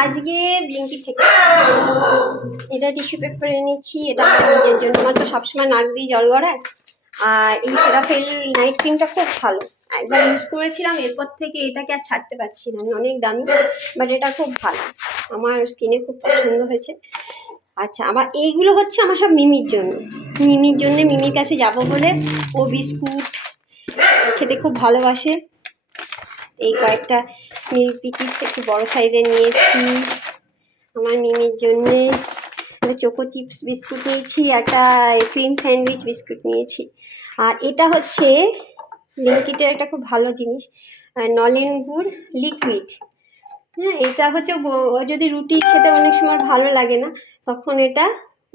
আজকে ব্লিঙ্কিট থেকে এটা টিস্যু পেপার এনেছি, এটা আমার নিজের জন্য। আমার তো সবসময় নাক দিয়ে জল গড়ায়। আর এই সেরাফেল নাইট ক্রিমটা খুব ভালো, একবার ইউজ করেছিলাম, এরপর থেকে এটাকে আর ছাড়তে পারছি না। অনেক দামি, বাট এটা খুব ভালো, আমার স্কিনে খুব পছন্দ হয়েছে। আচ্ছা, আবার এইগুলো হচ্ছে আমার সব মিমির জন্য। মিমির কাছে যাব বলে, ও বিস্কুট খেতে খুব ভালোবাসে। এই কয়েকটা মিল্ক পিকিস একটু বড় সাইজের নিয়েছি আমার মিমির জন্যে। চোকো চিপস বিস্কুট নিয়েছি, একটা ক্রিম স্যান্ডউইচ বিস্কুট নিয়েছি। আর এটা হচ্ছে ব্লিঙ্কিটের একটা খুব ভালো জিনিস, নলেন গুড় লিকুইড। হ্যাঁ, এটা হচ্ছে যদি রুটি খেতে অনেক সময় ভালো লাগে না, তখন এটা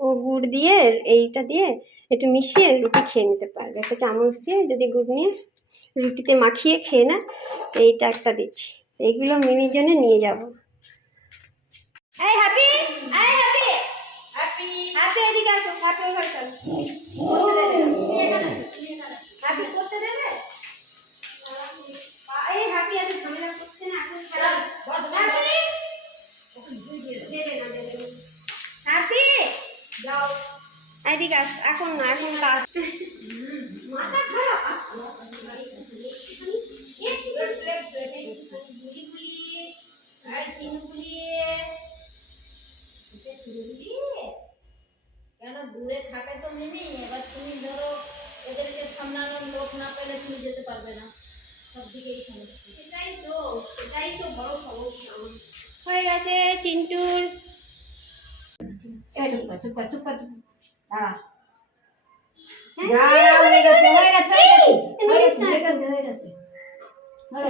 ও গুড় দিয়ে, এইটা দিয়ে একটু মিশিয়ে রুটি খেয়ে নিতে পারবে। একটা চামচ দিয়ে যদি গুড় নিয়ে রুটিতে মাখিয়ে খেয়ে না, এইটা একটা দিচ্ছি। এইগুলো মিমির জন্য নিয়ে যাব। এই হ্যাপি, এই হ্যাপি, হ্যাপি হ্যাপি এদিকে আসো। হ্যাপি ওই ঘরে চল, হ্যাপি করতে দেবে। এই হ্যাপি এত ঝামেলা করছে না এখন, হ্যাপি দেবে না, দেবে না। হ্যাপি যাও, এদিকে আসো। এখন না, এখন কাজ। মাথা খারাপ। কেন দূরে থাকে তো মিমি, এবার তুমি ধরো এদেরকে সামলানোর লোক না পেলে তুমি যেতে পারবে না, সব দিকেই সমস্যা। সেটাই তো বড় সমস্যা হয়ে গেছে চিন্টুর।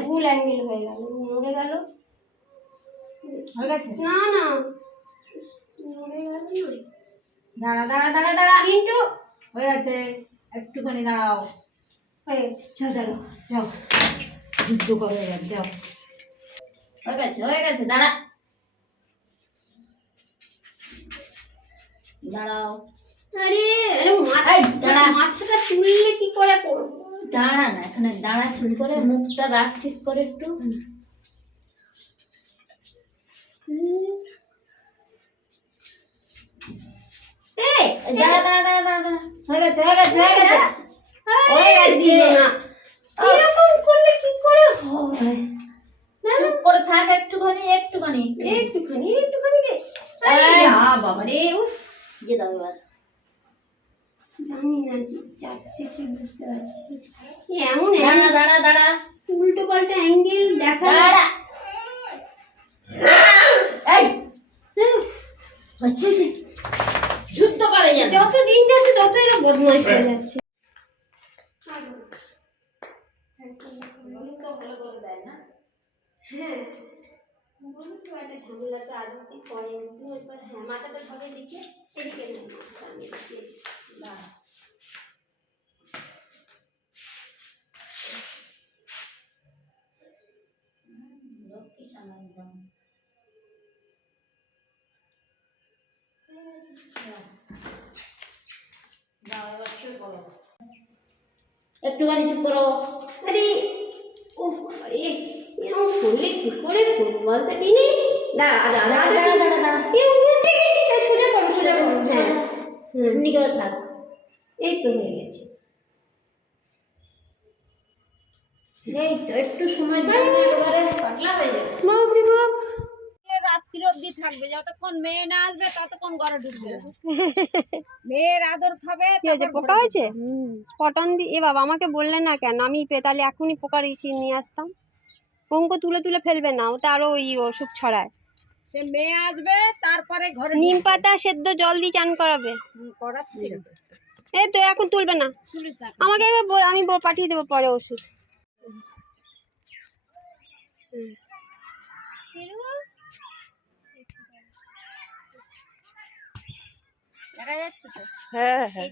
ভুল অ্যাঙ্গেল হয়ে গেল, নড়ে গেল। হয়ে গেছে? না না, নড়ে গেল। দাঁড়া দাঁড়া দাঁড়া দাঁড়া, চিন্টু হয়ে গেছে, একটুখানি দাঁড়াও। হয়ে গেছে, চলো যাও, যুদ্ধ করে হয়ে গেছে, যাও। হয়ে গেছে, দাঁড়া, দাঁড়াও। আরে মাথাটা তুললে কি করে করবো? দাঁড়া না, এখানে দাঁড়া, চুল করে মুখটা রাখ ঠিক করে একটু। দাঁড়া দাঁড়া দাঁড়া দাঁড়া দাঁড়া, হয়ে গেছে হয়ে গেছে হয়ে গেছে হয়ে গেছে। এরকম করলে কি করে হয়? চুপ করে থাক, একটুখানি একটুখানি একটুখানি একটুখানি দে। বাবা রে, উফ, দিয়ে দাও এবার। জানি না যাচ্ছে কি, বুঝতে পারছি এমন দাঁড়া দাঁড়া দাঁড়া, উল্টো পাল্টা অ্যাঙ্গেল দেখা। দাঁড়া, এই হচ্ছে যুদ্ধ করে যাবে। যত দিন যাচ্ছে তত এরা বদমাইশ হয়ে যাচ্ছে। ভালো করে দেয় না। হ্যাঁ, বলুন তো, একটা ঝামেলা তো আদতে করেন তো। এবার হ্যাঁ, মাথাটা ধরে দিকে এদিকে আমি না লক্ষ্মী সানা একদম। যাও এবার শুরু করো, একটুখানি চুপ করো। আরে উফ, আরে এরকম করলে কি করে করবো বলতো টিনি? দাঁড়া দাঁড়া দাঁড়া দাঁড়া দাঁড়া, উল্টে গেছিস, সোজা করো সোজা করো। হ্যাঁ এমনি করে থাক, এই তো হয়ে গেছে। এই তো একটু সময় দাও না, একেবারে পাতলা হয়ে যাবে। বাপরে বাপ, রাত্রি অবধি থাকবে, যতক্ষণ মেয়ে না আসবে ততক্ষণ ঘরে ঢুকবে না। মেয়ের আদর খাবে। কি হয়েছে, পোকা হয়েছে? Spot on the. এ বাবা, আমাকে বললেন না কেন? আমি তাহলে এখনই পোকার ইসি নিয়ে আসতাম। পঙ্ক তুলে তুলে ফেলবে না, ওতে আরো ওই ওষুধ ছড়ায়। সে মেয়ে আসবে তারপরে ঘরে নিম পাতা সেদ্ধ জল দিয়ে চান করাবে। করাচ্ছি। এই তো এখন তুলবে না, আমাকে আমি পাঠিয়ে দেবো পরে ওষুধ। দেখা যাচ্ছে তো? হ্যাঁ হ্যাঁ,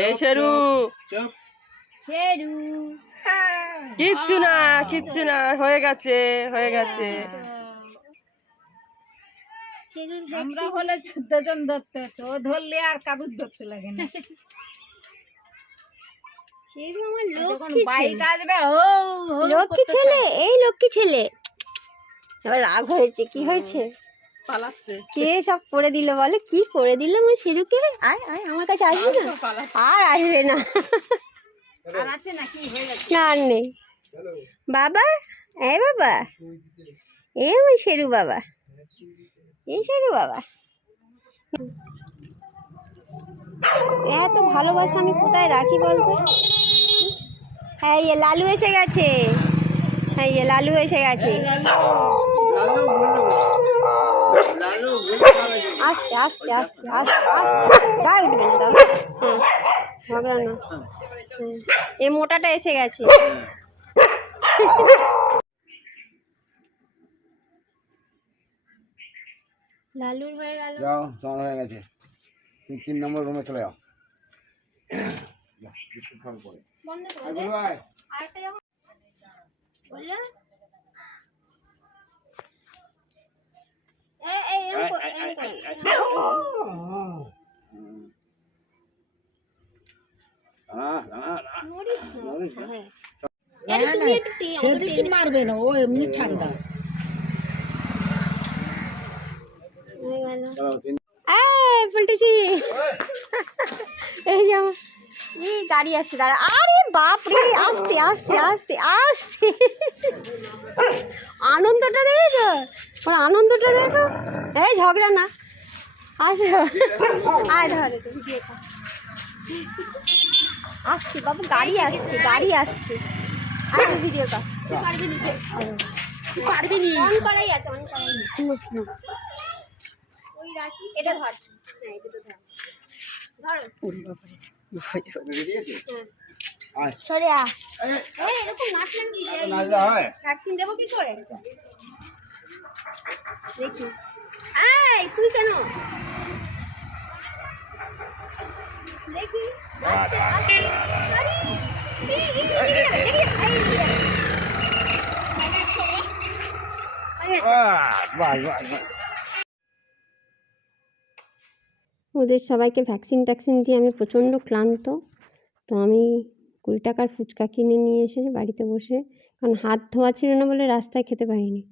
এই শেরু, কিচ্ছু না কিচ্ছু না, হয়ে গেছে হয়ে গেছে। আমরা হলে 14 জন ধরতে হতো, ও ধরলে আর কারুর ধরতে লাগে না। শেরু আমার যখন লক্ষ্মী বাইক ছেলে। আসবে ও লক্ষ্মী ছেলে, এই লক্ষ্মী ছেলে। এবার রাগ হয়েছে, কি হয়েছে? পালাচ্ছে কে সব করে দিল বলে, কি করে দিল আমার শেরুকে? আয় আয় আমার কাছে আসবে না, আর আসবে না। আর আছে নাকি হয়ে গেছে? না আর নেই। বাবা, এই বাবা, এ আমার শেরু বাবা, এই শেরু বাবা। এত ভালোবাসা আমি কোথায় রাখি বলতো? হ্যাঁ, ইয়ে লালু এসে গেছে, হ্যাঁ ইয়ে লালু এসে গেছে। আস্তে আস্তে আস্তে আস্তে আস্তে, গায়ে উঠবে না দাঁড়া। হ্যাঁ, ঝগড়া না। এ মোটাটা এসে গেছে। লালুর হয়ে গেল। যাও, তোমার হয়ে গেছে। তুমি 3 নম্বর রুমে চলে যাও। যা, বিস্কুট খাওয়ার পরে। বন্ধ আর করে দে। বলো ভাই, আরেকটা যখন বললো, এরকম করে, এরকম করে। নড়িস না, হয়ে গেছে। আরে তুমি একটু সেদিকে মারবে না, ও এমনি ঠান্ডা। হয়ে গেল। চলো, ফুলটুসি, এই যাও। এই গাড়ি আসছে, দাঁড়া। আরে বাপ রে, আস্তে আস্তে আস্তে আস্তে। আনন্দটা দেখেছো? ওর আনন্দটা দেখো। এই ঝগড়া না, আসো। আয় ধরে তো ভিডিও কর। আসছে বাবু, গাড়ি আসছে, গাড়ি আসছে। আয় তো ভিডিও কর। তুই পারবি নি, পারবি নি। অন করাই আছে, অন করাই আছে। ওই রাখি, এটা ধর। হ্যাঁ, এই দুটো ধর। ধরো। বেরিয়েছে? আয়। সরে আ। এই, এই এরকম নাচলাম কি? এত নাচলে হয়? ভ্যাকসিন দেবো কি করে? দেখি। এই তুই কেন? দেখি। আস্তে, আস্তে। আরে, বাহ, বাহ, বাহ। ওদের সবাইকে ভ্যাকসিন ট্যাকসিন দিয়ে আমি প্রচণ্ড ক্লান্ত। তো আমি 20 টাকার ফুচকা কিনে নিয়ে এসে বাড়িতে বসে, কারণ হাত ধোয়া ছিল না বলে রাস্তায় খেতে পারিনি।